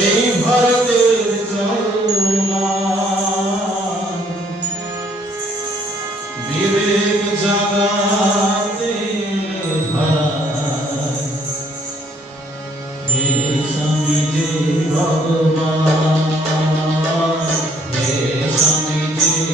এই ভারতের বিবেক জাগাতে হে স্বামী যে ভগবান হে স্বামী যে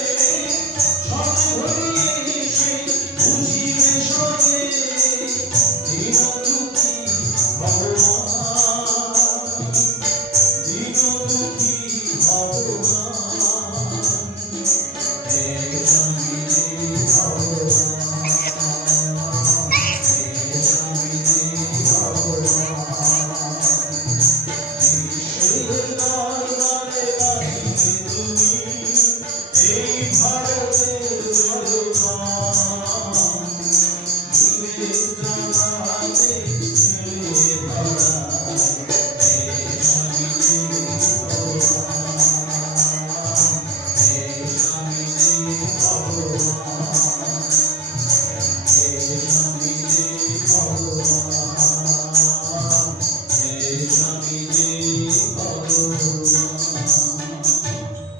Lord.